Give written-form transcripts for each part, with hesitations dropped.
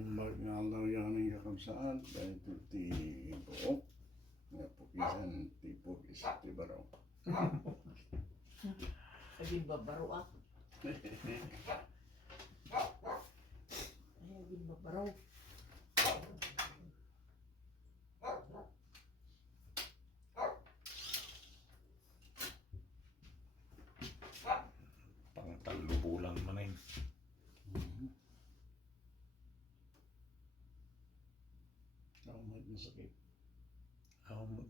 Naimbag nga daw yan ang kakabsaan dahil ito ti buok. Nga pukisan ti pukis ti baraw. Aging babaro ako. Ay, aging babaraw. Pangtalubulan mo na yun. Ako masakit. Ako mo.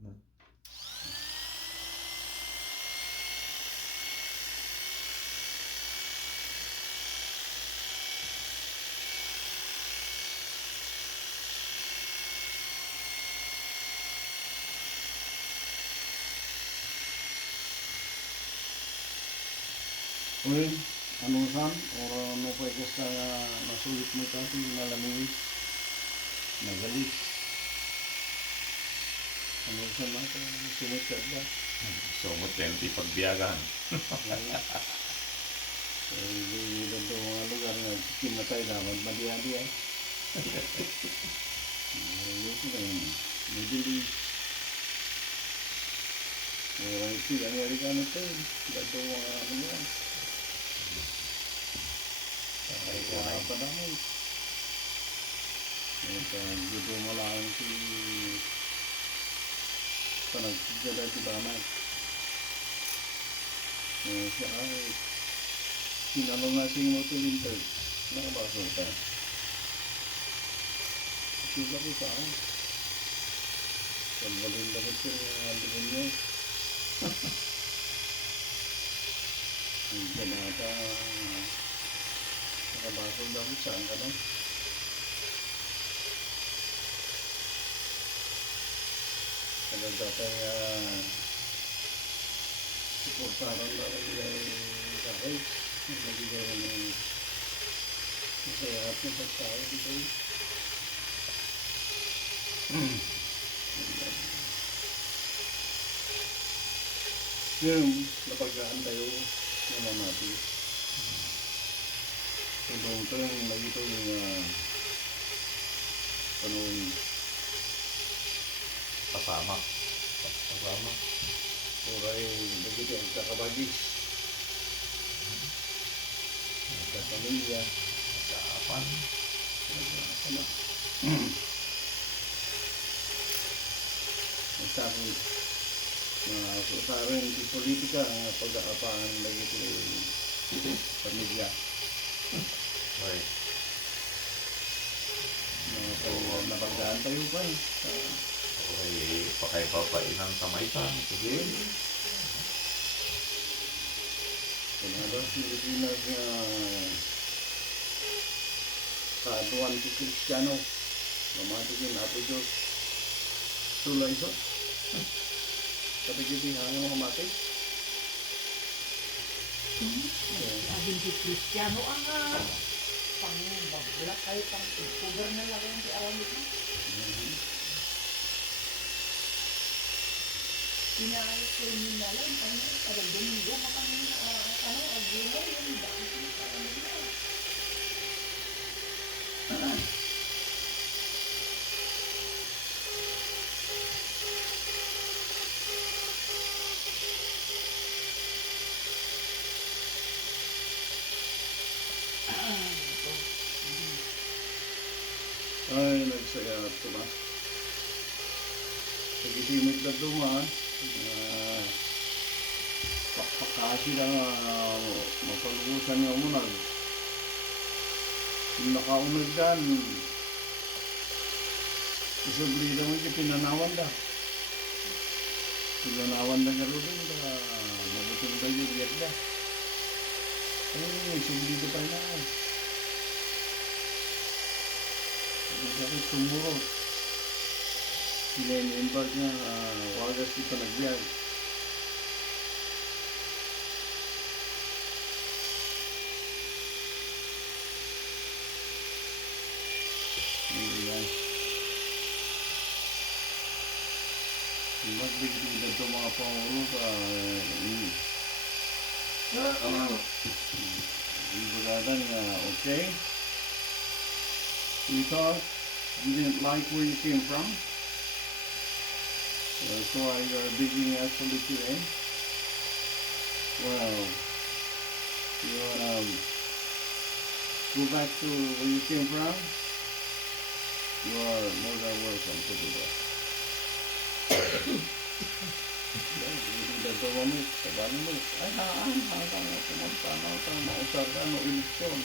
Uy, ano san? O ano pa ikas na nasulit mo kasi nalamingis. Nagalis. Ano san na ito? Sumutad ba? Sumot yan, di pagbiyagan. Hindi ito mga lugar na kinatay dapat madiya-diya. Ano ko na yun? Middle East. Ito yung Amerikano ito eh. Ito mga ano yan. Ay, kaya pa naman. Gusto mo lang si panagsigada si Banay. Siya ay sinalong nga si Moto Winter. Nakabasol ka. Sila ko sa akin. Pagbalin dapat siya ng alibin niya. Hindi na ata nakabasol dapat saan ka na. Talaga tayo suportahan lang sa akin. Nagigay ng masayat na pagkain dito. Ngayon, napagdaan tayo naman natin. Kung ito yung nagito yung panahon Pasama. Oray, nagito yung kakabagis. Nagkapamilya. Kapan. Nagsabi sa rin di politika ang pag-aapaan lagi ito yung pamilya. Right. Napagdaan tayo pa eh. Okay, pakay-papainan sa maitan. Sige. Pinabas Pilipinas nga kaaduan si Kristiyano. Mamatikin Apo Diyos. Sulay so. Kapag hanggang mamati. Aging si Cristiano ang pang-babla kayo, pang-cover na lang yung si Aramit mo. Inaayos ko yung nalang, parang Domingo, agulaw yung daan ko yung Aramit mo. Ay, nagsaya ito na. Nagisimit na duman. Pakpakasi lang mapalubusan nga umunag. Kung nakaunag dyan, isubli naman yung pinanawan da. Pinanawan da nga rin, mabutong da yung liyak da. Ay, isubli ko pa na. Bakit tumuro? Sila-embark niya, wagas kita nagbiyag. Ayan. Magbigay na ito mga pangulo sa ibagadan nga okay. You thought you didn't like where you came from? That's why you're digging actually today. Well, you wanna go back to where you came from? You are more than welcome to do that. Hindi na dumamit sa banimit. Ay, hanggang na pumantanaw sa mausar ka no eleksyon.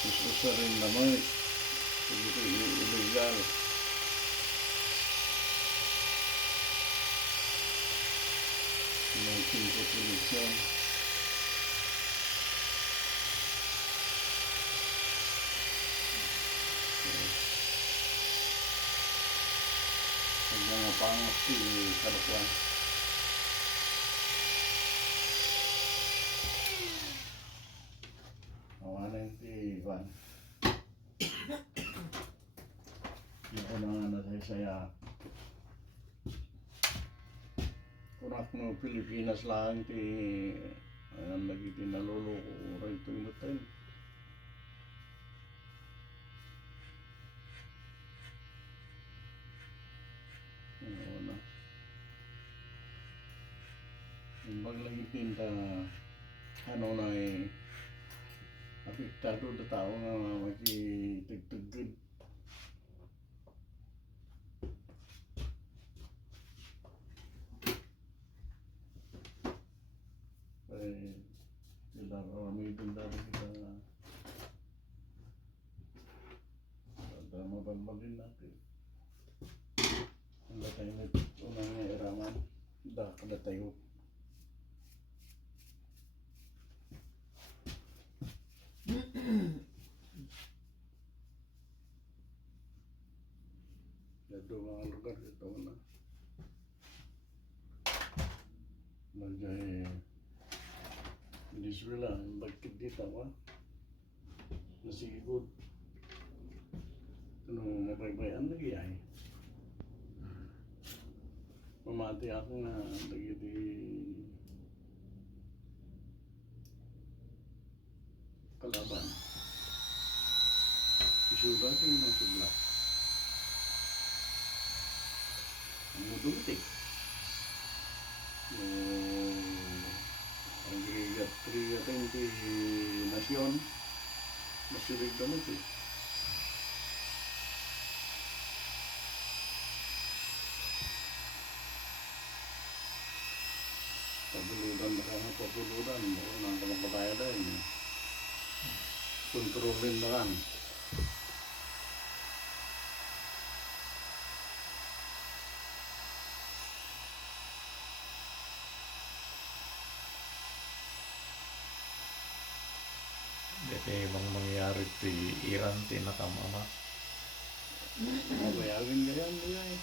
Gusto rin naman. Ito illegal. Yung tingkot eleksyon. Huwag mga pangas si Karukuan. Awanan si Ivan. Yung ko na nga nasaya. Kurak no Pilipinas lang ti ayan lagi tinaluloko rin ito inutin. Oo na. Imbag lagi tinta ano na apektado na tao nga makitagtagod. Eh, sila may tinda rin kita para mabalbalin natin. Ang latay na unang nga iraman, kada tayo. Dito mga lugar ito na. Nagay Venezuela, bakit dito ba? Nasigod. Ano, mapaypayan lagi ay. Mamati ako nga, lagi di kalaban. Isura ito yung mga sublak. Ang mudumtik. Ang krigat-krigatin ti nasyon, masilig damot eh. Pabuludan na kaya pabuludan, baka nang kamakataya dahil. Kontrolin na kan. Dito ibang mangyayari ti Iran ti nakamama. Mabayagin ganyan niya eh.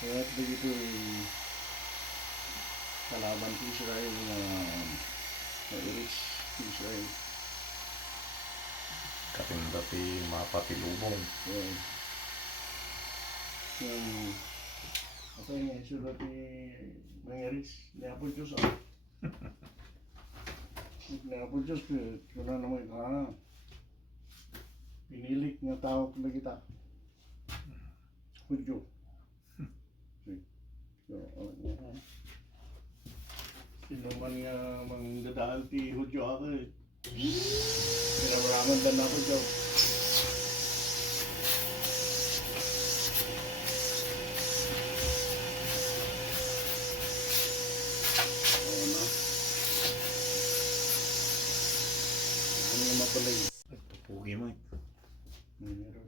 Kaya begitu kalaban ti Israel na iris ti Israel. Katinda ti mapatilubong. Yan. Yung apa yung surat ti mangiris niya po Diyos ah. Niya po Diyos kuna naman ka pinilik nga tao na kita. Hudyo. Sino man nga mangdadaan ti Hudyo ako eh. Pinamaraman dan ako Diyos. Oo na. Ano nga mapalay? Pugi mo eh. Meron.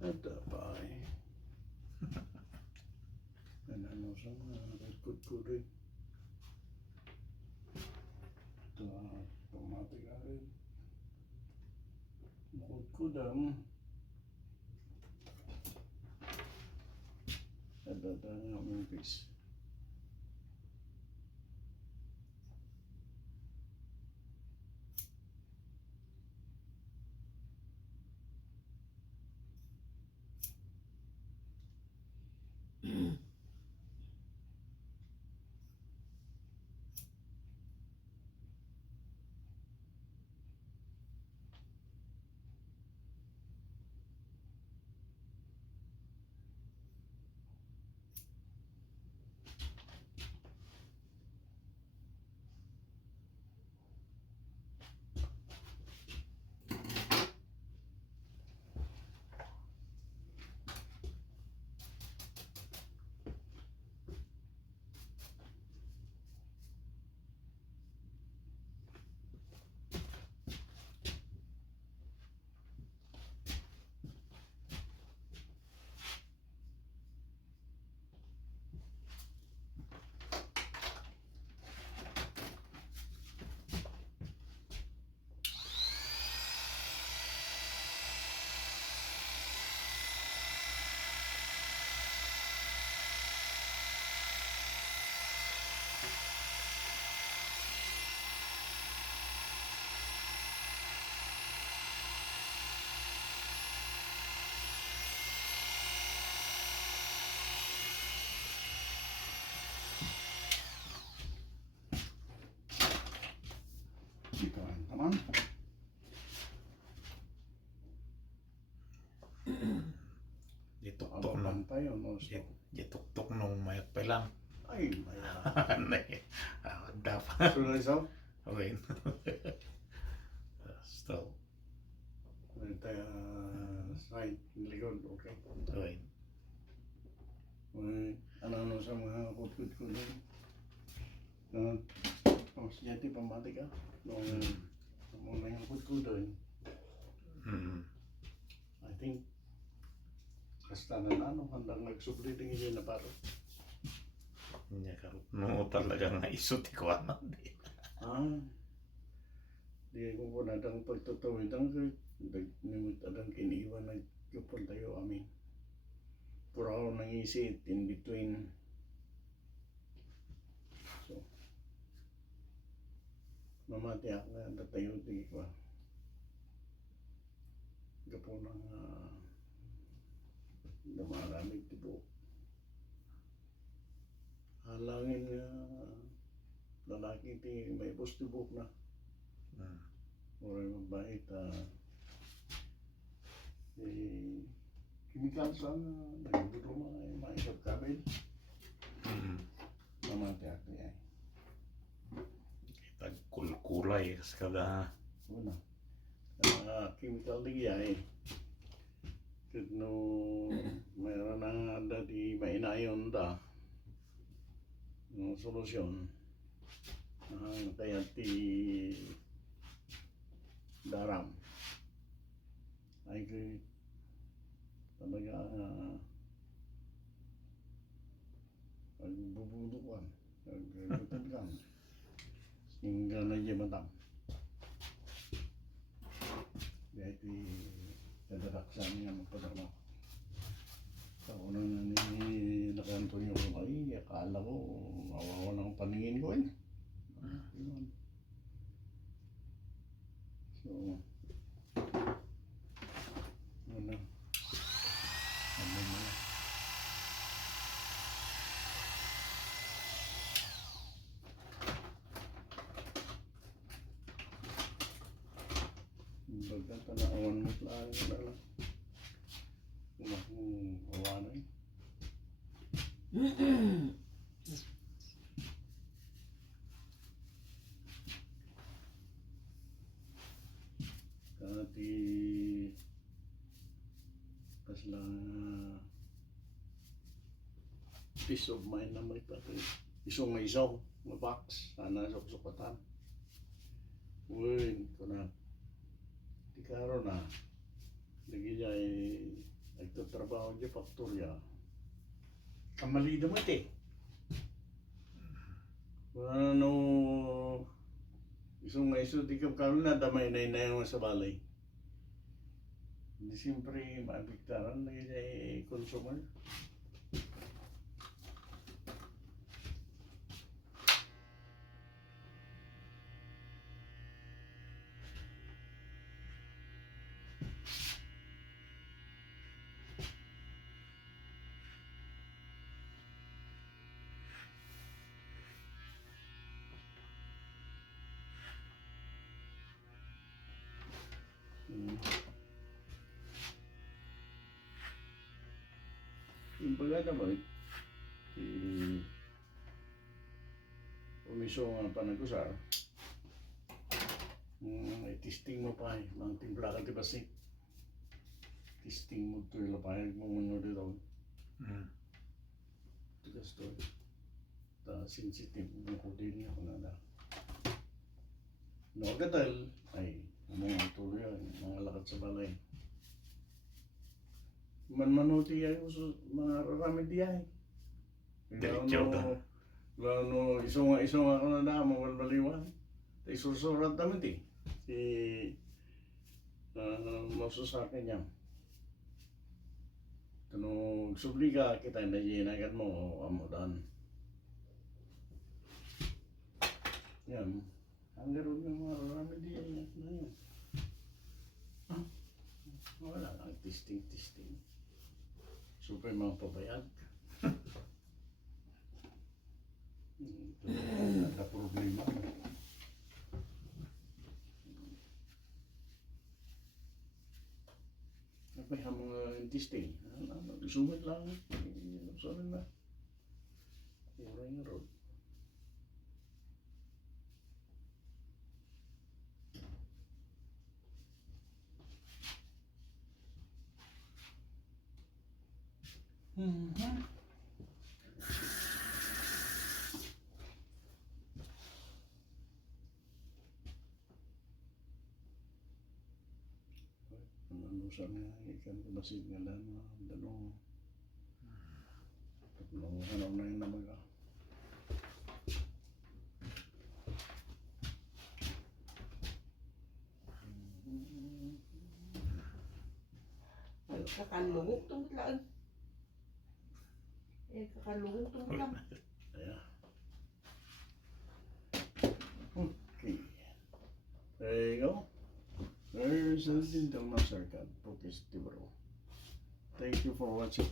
Ada pa eh. Ano sa mga ikot ko rin. Ito pamati ka rin. Bukod ko dam. Ada tayo ng fish. Dito ang taman. Dituktok Ababan nung tayo no stop. dituktok nung mayat pa lang. Ay, maya. Dapat. Sudah isaw? Okay. Still. Tayo side likod, okay. Okay. Ano sa mga kutkut ko din. Ang siyati pamati ka. Nung muna yung kutkut doon. I think hasta na handang nagsubliting yun na paro. Nya karo no talaga nga isot ko anan di. Di ko po nadang pagtutuwid ang nimut adang kiniwan na yupon tayo amin. Pura ako nangisit in between. So, mamati ako na tatayo di ko. Gapo ng dumaramig tibok. Halangin nga lalaki ti may tibok na. Orang mabait chemical sana nagbuto mga isap kabel. Mamati ako yan. Kita kulkulay kada Una. Chemical di ay. Kano mayroon na ada di mainayon ta. Ng solusyon. Kaya ti daram. Ay kay talaga bubulukan. Nagbutukan. Hingga na matang. Dahil dadaksan niya magpadama. Sa unang nakanto niyo ko, ay akala ko mawawa ng paningin ko eh. So, ano mo na. Baga tanaawan mo lang na lang. Kung akong awanay. Kati kas lang peace of mind na may pati isong may isaw mabox sana sa kusukatan. Uy, ko na di karo na lagi niya nagtatrabaho di faktorya kamali naman ano isong may iso di ka karoon na damay na yung sa balay. Hindi siyempre maabiktaran na yung consumer. Yung baga naman, umiso nga panagusar, testing mo pa mga timpla ka diba si testing mo ito ilapahig mo muna dito. Tigas to. Sensitive mo ko din ako na. No, gatal ay mga tuloy mga lakad sa balay. Manuti ay mga remedy ay. Lano iso nga ako na damo walbaliwan. Tay susurat damit si masusakin niya. Tanong subliga kita na ginagan mo amudan. Yan. Ang garo ng mga remedy ay na yun. Wala lang testing. Super mga pabayag. Ada problema. Apa yang mga testing? Sumit lang. Sorry na. Orang road. Sana ikan kebasid nga lang dalong ano na yung namaga. Kakalugok tong laan. Kakalugok tong laan. Yeah. Okay. There you go. There's something to massacre. Focus, bro. Thank you for watching.